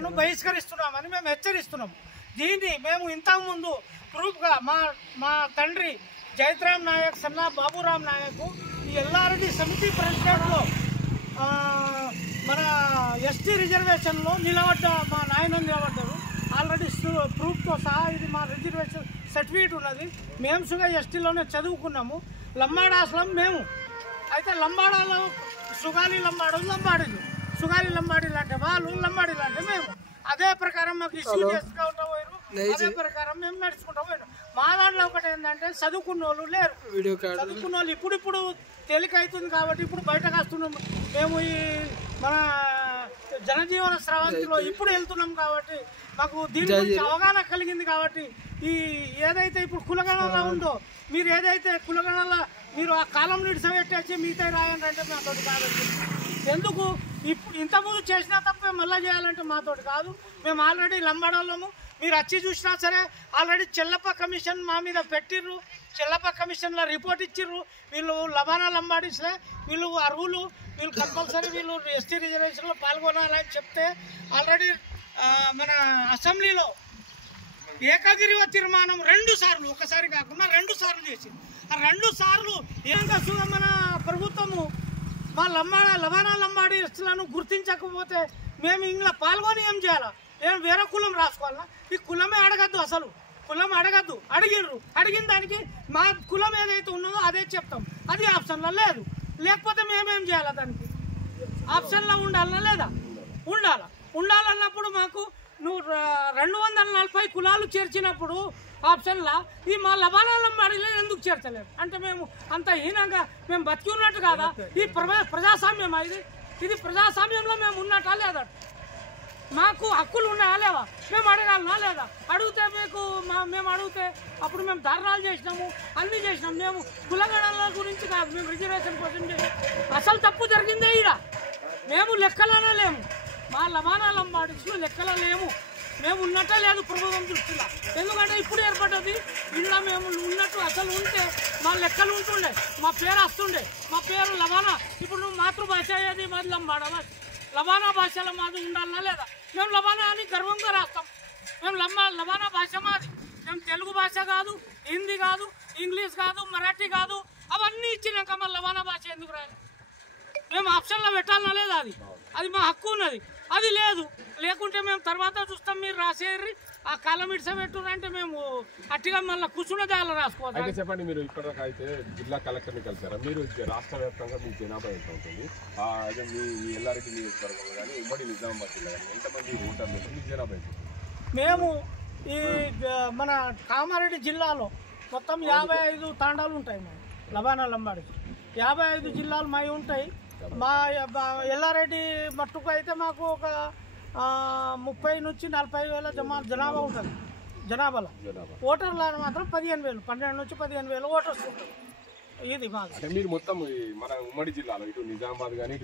ఎన్నికలను బహిష్కరిస్తున్నామని మేము హెచ్చరిస్తున్నాం. దీన్ని మేము ఇంతకుముందు ప్రూఫ్గా మా తండ్రి జైత్రామ్ నాయక్ సన్నా బాబురామ్ నాయక్ ఈ ఎల్లారెడ్డి సమితి ప్రెసిడెంట్లో మన ఎస్టీ రిజర్వేషన్లో మా నాయన నిలబడ్డారు. ఆల్రెడీ ప్రూఫ్తో సహా ఇది మా రిజర్వేషన్ సర్టిఫికేట్ ఉన్నది. మేము సుగా ఎస్టీలోనే చదువుకున్నాము. లంబాడ అసలు మేము అయితే లంబాడాలో సుగాలి లంబాడీలు అంటే వాళ్ళు లంబాడీలు అంటే మేము అదే ప్రకారం మాకు ఇష్యూ చేసుకుంటూ పోయారు. అదే ప్రకారం మేము నడుచుకుంటూ పోయారు. మా దాంట్లో ఒకటి ఏంటంటే చదువుకున్న వాళ్ళు లేరు. చదువుకున్న వాళ్ళు ఇప్పుడు తేలిక అవుతుంది కాబట్టి ఇప్పుడు బయటకు వస్తున్నాం. మేము ఈ మన జనజీవన స్రవంతిలో ఇప్పుడు వెళ్తున్నాం కాబట్టి మాకు దీని గురించి అవగాహన కలిగింది. కాబట్టి ఈ ఏదైతే ఇప్పుడు కులగణంలో ఉందో మీరు ఏదైతే కులగణంలో మీరు ఆ కాలం నిడిసబెట్టేసి మిగతా రాయండి అంటే మాతోటి కాదండి. ఎందుకు ఇప్పుడు ఇంతకుముందు చేసినా తప్పే మళ్ళీ చేయాలంటే మాతోటి కాదు. మేము ఆల్రెడీ లంబాడాళ్ళము. మీరు వచ్చి చూసినా సరే ఆల్రెడీ చెల్లప్ప కమిషన్ మా మీద పెట్టిర్రు. చెల్లప్ప కమిషన్లో రిపోర్ట్ ఇచ్చిర్రు. వీళ్ళు లబానా లంబాడీస్లే, వీళ్ళు అర్హులు, వీళ్ళు కంపల్సరీ వీళ్ళు ఎస్టీ రిజర్వేషన్లో పాల్గొనాలని చెప్తే ఆల్రెడీ మన అసెంబ్లీలో ఏకగ్రీవ తీర్మానం 2 సార్లు, ఒకసారి కాకుండా 2 సార్లు చేసింది. ఆ 2 సార్లు ఏకంగా మన ప్రభుత్వము మా లబానా లంబాడీలను గుర్తించకపోతే మేము ఇంట్లో పాల్గొని ఏం చేయాలా? ఏం వేరే కులం రాసుకోవాలా? ఈ కులమే అడగద్దు, అసలు కులం అడగద్దు. అడిగిన దానికి మా కులం ఏదైతే ఉన్నదో అదే చెప్తాం. అది ఆప్షన్లో లేదు. లేకపోతే మేమేం చేయాలా? దానికి ఆప్షన్లో ఉండాలన్నా లేదా? ఉండాలన్నప్పుడు మాకు నువ్వు 240 కులాలు చేర్చినప్పుడు ఆప్షన్లా ఈ మా లబానా లంబాడీలను ఎందుకు చేర్చలేదు అంటే మేము అంత హీనంగా మేము బతికి ఉన్నట్టు కాదా? ఈ ప్రజాస్వామ్యం ఇది ప్రజాస్వామ్యంలో మేము ఉన్నట్టా లేదా? మాకు హక్కులు ఉన్నాయా లేవా? మేము అడగాలనా లేదా? అడిగితే మేము అడిగితే అప్పుడు మేము ధర్నాలు చేసినాము, అన్నీ చేసినాము. మేము కులగణాల గురించి కాదు, మేము రిజర్వేషన్ కోసం చేసినాం. అసలు తప్పు జరిగిందే ఈడ. మేము లెక్కలోనే లేము. మా లబానా లంబాడీస్లో లెక్కలో లేము. మేము ఉన్నట్టే లేదు ప్రభుత్వం దృష్టిలో. ఎందుకంటే ఇప్పుడు ఏర్పడ్డది. ఇలా మేము ఉన్నట్టు అసలు ఉంటే మా లెక్కలు ఉంటుండే, మా పేరు వస్తుండే. మా పేరు లబానా. ఇప్పుడు నువ్వు మాతృభాష ఏది? మాది లంబాడా భాష. లబానా భాషలో మాది ఉండాలన్నా లేదా? మేము లబానా అని గర్వంగా రాస్తాం. మేము లబానా భాష మాది. మేము తెలుగు భాష కాదు, హిందీ కాదు, ఇంగ్లీష్ కాదు, మరాఠీ కాదు. అవన్నీ ఇచ్చినాక మా లబానా భాష ఎందుకు రాయాలి? మేము ఆప్షన్లో పెట్టాలన్నా లేదా? అది మా హక్కు ఉన్నది. అది లేదు. లేకుంటే మేము తర్వాత చూస్తాం. మీరు రాసేరి ఆ కాలం ఇడిసబెట్టారంటే మేము అట్టిగా మళ్ళీ కూర్చున్న దానిలో రాసుకోవాలి. చెప్పండి, మీరు ఇప్పటిదాకా అయితే జిల్లా కలెక్టర్ని కలిసారా? మీరు రాష్ట్ర వ్యాప్తంగా మీ జనాభా ఎంత ఉంటుంది? అదే మీ ఎల్లారెడ్డి నియోజకవర్గంలో కానీ ఉమ్మడి నిజామాబాద్ జిల్లా కానీ ఎంతమంది ఓటర్లు మీ జనాభా ఎంత? మేము ఈ మన కామారెడ్డి జిల్లాలో మొత్తం 55 తాండాలు ఉంటాయి. మేము లబానా లంబాడీకి 55 జిల్లాలు మావి ఉంటాయి. మా ఎల్లారెడ్డి మట్టుకు అయితే మాకు ఒక 30 నుంచి 40 వేల జనాభా ఉంటుంది. జనాభాలో ఓటర్లు మాత్రం 15,000, 12 నుంచి 15,000 ఓటర్స్ ఉంటారు. ఇది మాకు. మీరు మొత్తం మన ఉమ్మడి జిల్లాలో ఇటు నిజామాబాద్ కానీ